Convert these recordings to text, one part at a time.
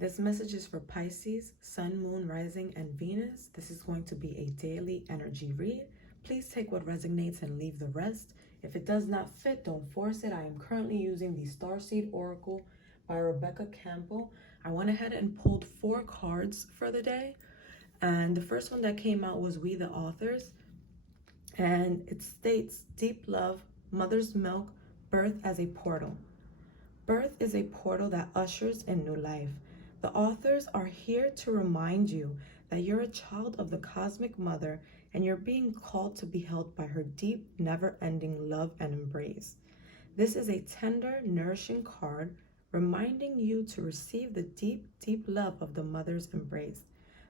This message is for Pisces, Sun, Moon, Rising, and Venus. This is going to be a daily energy read. Please take what resonates and leave the rest. If it does not fit, don't force it. I am currently using the Starseed Oracle by Rebecca Campbell. I went ahead and pulled 4 cards for the day. And the first one that came out was We the Authors. And it states, deep love, mother's milk, birth as a portal. Birth is a portal that ushers in new life. The authors are here to remind you that you're a child of the cosmic mother and you're being called to be held by her deep, never-ending love and embrace. This is a tender, nourishing card reminding you to receive the deep, deep love of the mother's embrace.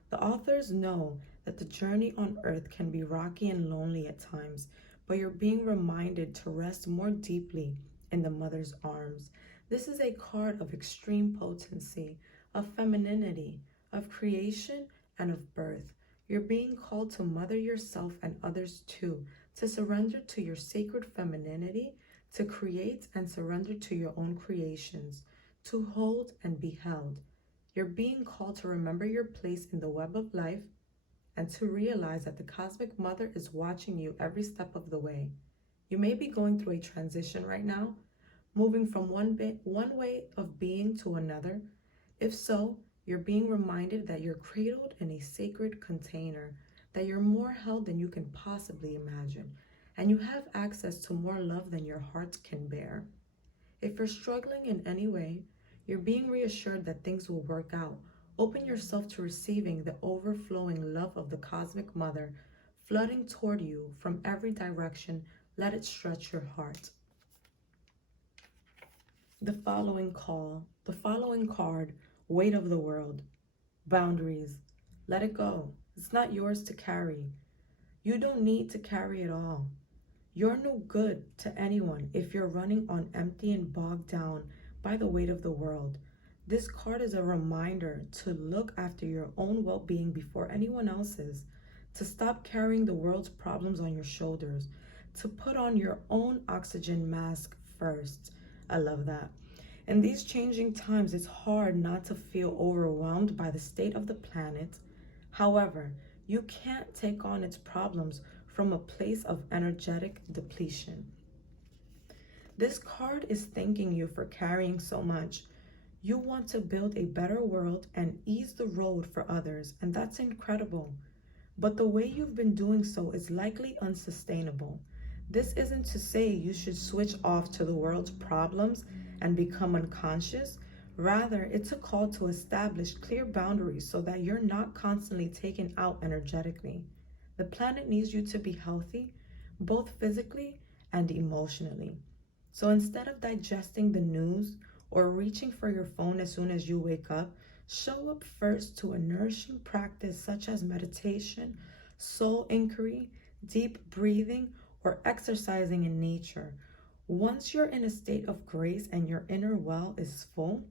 The authors know that the journey on earth can be rocky and lonely at times, but you're being reminded to rest more deeply in the mother's arms. This is a card of extreme potency, of femininity, of creation, and of birth. You're being called to mother yourself and others too, to surrender to your sacred femininity, to create and surrender to your own creations, to hold and be held. You're being called to remember your place in the web of life and to realize that the cosmic mother is watching you every step of the way. You may be going through a transition right now, moving from one way of being to another. If so, you're being reminded that you're cradled in a sacred container, that you're more held than you can possibly imagine, and you have access to more love than your heart can bear. If you're struggling in any way, you're being reassured that things will work out. Open yourself to receiving the overflowing love of the cosmic mother, flooding toward you from every direction. Let it stretch your heart. The following card, weight of the world, boundaries. Let it go. It's not yours to carry. You don't need to carry it all. You're no good to anyone if you're running on empty and bogged down by the weight of the world. This card is a reminder to look after your own well-being before anyone else's, to stop carrying the world's problems on your shoulders, to put on your own oxygen mask first. I love that. In these changing times, it's hard not to feel overwhelmed by the state of the planet. However, you can't take on its problems from a place of energetic depletion. This card is thanking you for carrying so much. You want to build a better world and ease the road for others, and that's incredible. But the way you've been doing so is likely unsustainable. This isn't to say you should switch off to the world's problems and become unconscious. Rather, it's a call to establish clear boundaries so that you're not constantly taken out energetically. The planet needs you to be healthy, both physically and emotionally. So instead of digesting the news or reaching for your phone as soon as you wake up, show up first to a nourishing practice such as meditation, soul inquiry, deep breathing, or exercising in nature. Once you're in a state of grace and your inner well is full,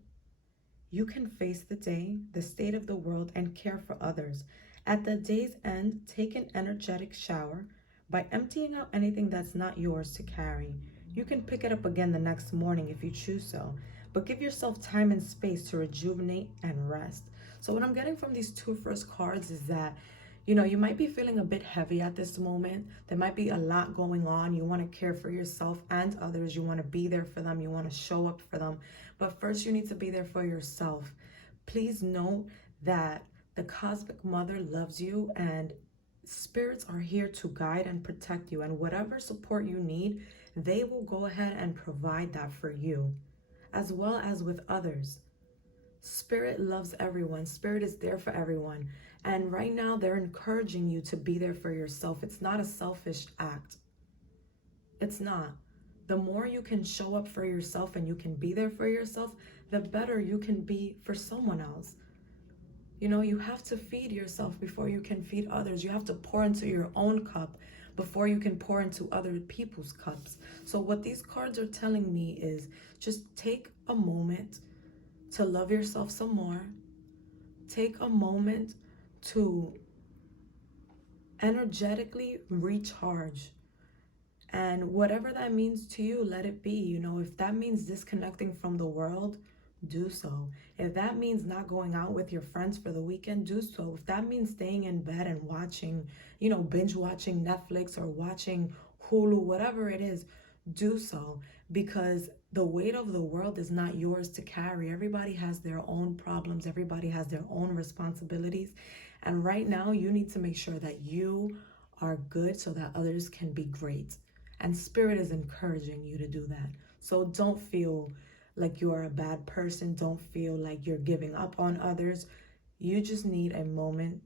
you can face the day, the state of the world, and care for others. At the day's end, take an energetic shower by emptying out anything that's not yours to carry. You can pick it up again the next morning if you choose so, but give yourself time and space to rejuvenate and rest. So what I'm getting from these 2 first cards is that, you might be feeling a bit heavy at this moment. There might be a lot going on. You want to care for yourself and others. You want to be there for them. You want to show up for them. But first, you need to be there for yourself. Please know that the cosmic mother loves you and spirits are here to guide and protect you. And whatever support you need, they will go ahead and provide that for you, as well as with others. Spirit loves everyone. Spirit is there for everyone. And right now, they're encouraging you to be there for yourself. It's not a selfish act. It's not. The more you can show up for yourself and you can be there for yourself, the better you can be for someone else. You have to feed yourself before you can feed others. You have to pour into your own cup before you can pour into other people's cups. So what these cards are telling me is just take a moment to love yourself some more. Take a moment to energetically recharge. And whatever that means to you, let it be. If that means disconnecting from the world, do so. If that means not going out with your friends for the weekend, do so. If that means staying in bed and watching, binge watching Netflix or watching Hulu, whatever it is, do so, because the weight of the world is not yours to carry. Everybody has their own problems, everybody has their own responsibilities. And right now, you need to make sure that you are good so that others can be great. And Spirit is encouraging you to do that. So don't feel like you are a bad person. Don't feel like you're giving up on others. You just need a moment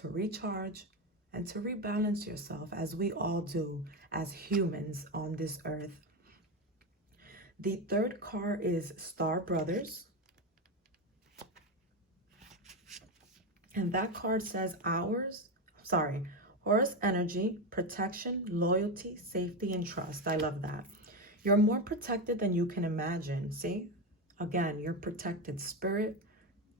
to recharge and to rebalance yourself, as we all do as humans on this earth. The third card is Star Brothers. And that card says Horus energy, protection, loyalty, safety, and trust. I love that. You're more protected than you can imagine. See? Again, you're protected. Spirit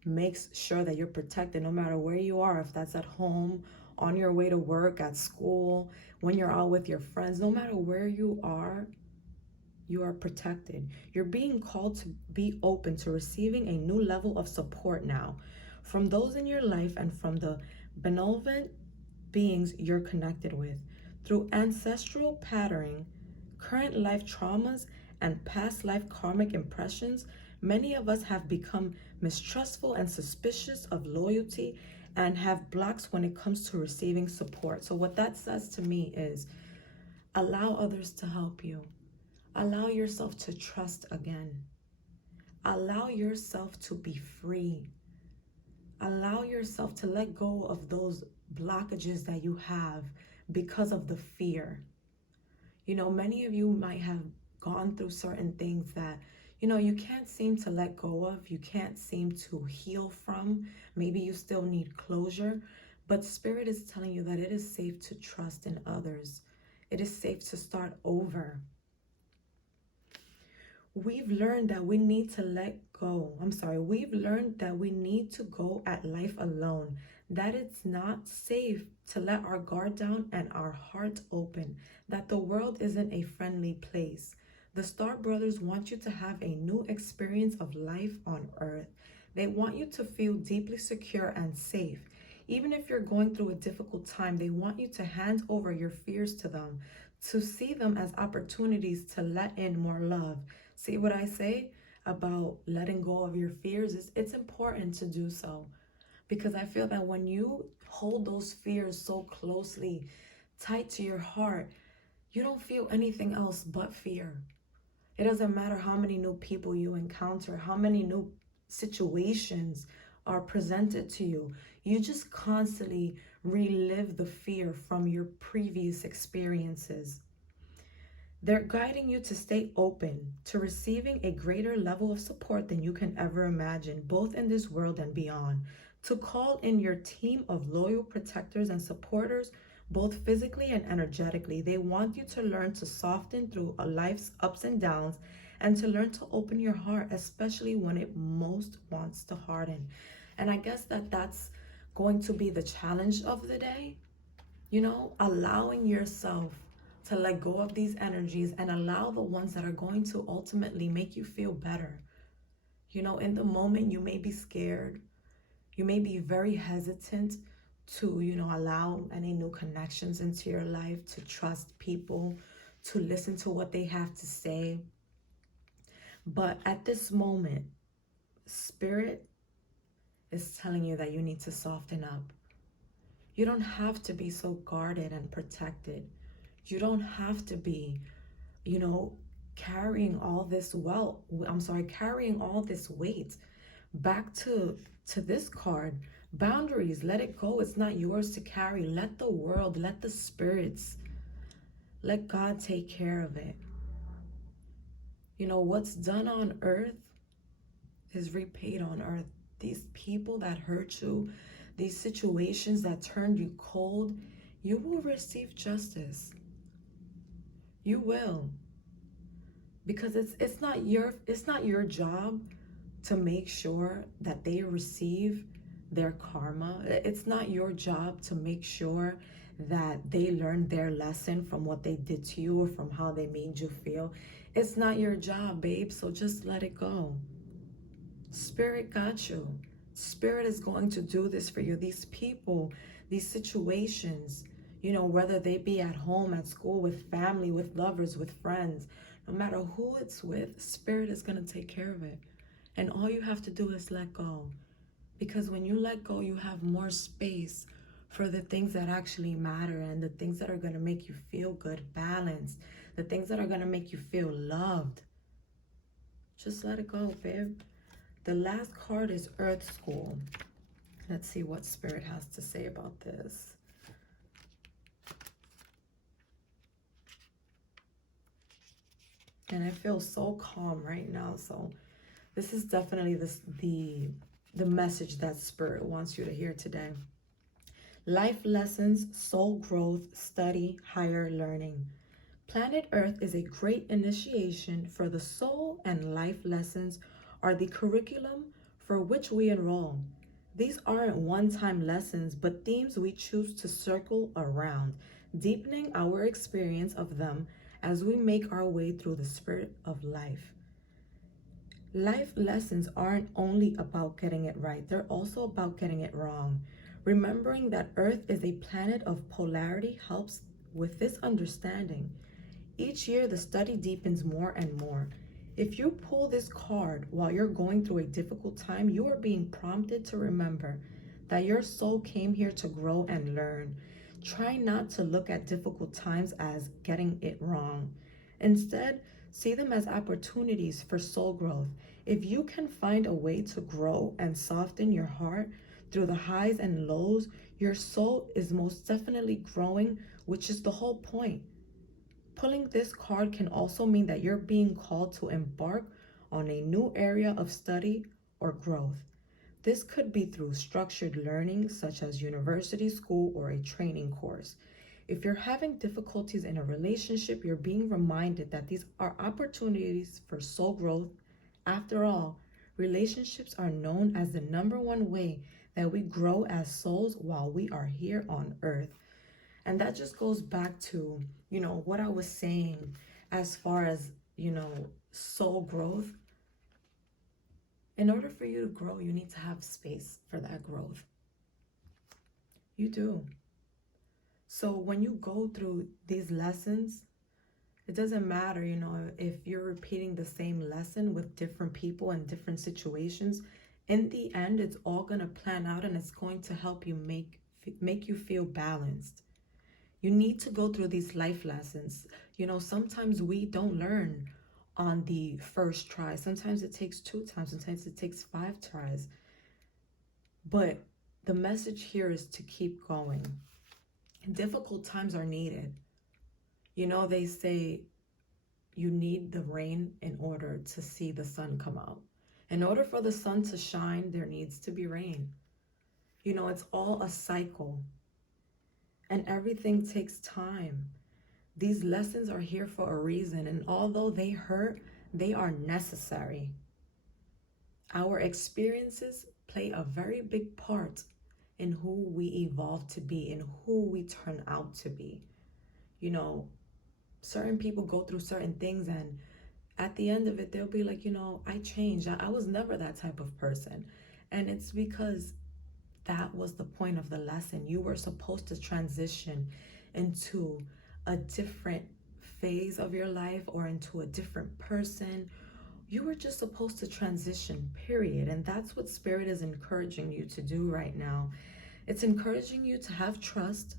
makes sure that you're protected no matter where you are. If that's at home, on your way to work, at school, when you're out with your friends, no matter where you are protected. You're being called to be open to receiving a new level of support now from those in your life and from the benevolent beings you're connected with. Through ancestral patterning, current life traumas, and past life karmic impressions, many of us have become mistrustful and suspicious of loyalty and have blocks when it comes to receiving support. So what that says to me is, allow others to help you. Allow yourself to trust again. Allow yourself to be free. Allow yourself to let go of those blockages that you have because of the fear. Many of you might have gone through certain things that, you can't seem to let go of, you can't seem to heal from. Maybe you still need closure, but Spirit is telling you that it is safe to trust in others. It is safe to start over. We've learned that we need to let go. We've learned that we need to go at life alone. That it's not safe to let our guard down and our heart open. That the world isn't a friendly place. The Star Brothers want you to have a new experience of life on Earth. They want you to feel deeply secure and safe. Even if you're going through a difficult time, they want you to hand over your fears to them, to see them as opportunities to let in more love. See what I say about letting go of your fears? It's important to do so, because I feel that when you hold those fears so closely, tight to your heart, you don't feel anything else but fear. It doesn't matter how many new people you encounter, how many new situations are presented to you. You just constantly relive the fear from your previous experiences. They're guiding you to stay open to receiving a greater level of support than you can ever imagine, both in this world and beyond. To call in your team of loyal protectors and supporters, both physically and energetically. They want you to learn to soften through life's ups and downs, and to learn to open your heart, especially when it most wants to harden. And I guess that's going to be the challenge of the day, allowing yourself to let go of these energies and allow the ones that are going to ultimately make you feel better. In the moment, you may be scared. You may be very hesitant to, allow any new connections into your life, to trust people, to listen to what they have to say. But at this moment, Spirit is telling you that you need to soften up. You don't have to be so guarded and protected. You don't have to be, carrying all this weight. Back to this card, boundaries, let it go. It's not yours to carry. Let the world, let the spirits, let God take care of it. What's done on earth is repaid on earth. These people that hurt you, these situations that turned you cold, you will receive justice. You will. Because it's not your job to make sure that they receive their karma. It's not your job to make sure that they learn their lesson from what they did to you or from how they made you feel. It's not your job, babe, so just let it go. Spirit got you. Spirit is going to do this for you. These people, these situations, whether they be at home, at school, with family, with lovers, with friends, no matter who it's with, Spirit is going to take care of it. And all you have to do is let go. Because when you let go, you have more space for the things that actually matter and the things that are going to make you feel good, balanced, the things that are going to make you feel loved. Just let it go, babe. The last card is Earth School. Let's see what Spirit has to say about this. And I feel so calm right now. So this is definitely the message that Spirit wants you to hear today. Life lessons, soul growth, study, higher learning. Planet Earth is a great initiation for the soul, and life lessons are the curriculum for which we enroll. These aren't one-time lessons, but themes we choose to circle around, deepening our experience of them as we make our way through the spirit of life. Life lessons aren't only about getting it right, they're also about getting it wrong. Remembering that Earth is a planet of polarity helps with this understanding. Each year, the study deepens more and more. If you pull this card while you're going through a difficult time, you are being prompted to remember that your soul came here to grow and learn. Try not to look at difficult times as getting it wrong. Instead, see them as opportunities for soul growth. If you can find a way to grow and soften your heart through the highs and lows, your soul is most definitely growing, which is the whole point. Pulling this card can also mean that you're being called to embark on a new area of study or growth. This could be through structured learning, such as university, school, or a training course. If you're having difficulties in a relationship, you're being reminded that these are opportunities for soul growth. After all, relationships are known as the #1 way that we grow as souls while we are here on earth. And that just goes back to, what I was saying as far as, soul growth. In order for you to grow, you need to have space for that growth. You do. So when you go through these lessons, it doesn't matter, if you're repeating the same lesson with different people and different situations. In the end, it's all going to plan out and it's going to help you make you feel balanced. You need to go through these life lessons. Sometimes we don't learn on the first try. Sometimes it takes 2 times. Sometimes it takes 5 tries. But the message here is to keep going. Difficult times are needed. They say you need the rain in order to see the sun come out. In order for the sun to shine, there needs to be rain. It's all a cycle. And everything takes time. These lessons are here for a reason, and although they hurt, they are necessary. Our experiences play a very big part in who we evolve to be, in who we turn out to be. Certain people go through certain things, and at the end of it, they'll be like, I changed. I was never that type of person. And it's because that was the point of the lesson. You were supposed to transition into a different phase of your life or into a different person. You were just supposed to transition, period. And that's what Spirit is encouraging you to do right now. It's encouraging you to have trust.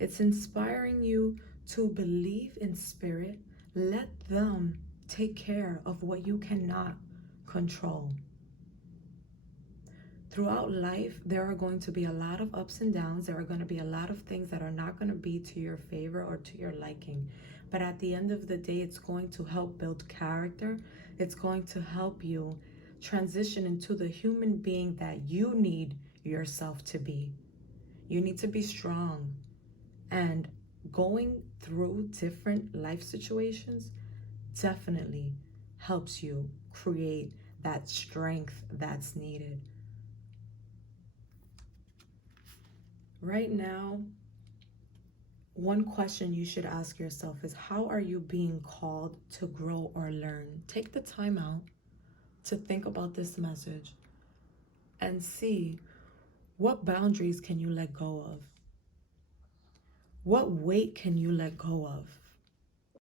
It's inspiring you to believe in Spirit. Let them take care of what you cannot control. Throughout life, there are going to be a lot of ups and downs. There are going to be a lot of things that are not going to be to your favor or to your liking. But at the end of the day, it's going to help build character. It's going to help you transition into the human being that you need yourself to be. You need to be strong. And going through different life situations definitely helps you create that strength that's needed. Right now, one question you should ask yourself is, how are you being called to grow or learn? Take the time out. to think about this message and see what boundaries can you let go of? What weight can you let go of?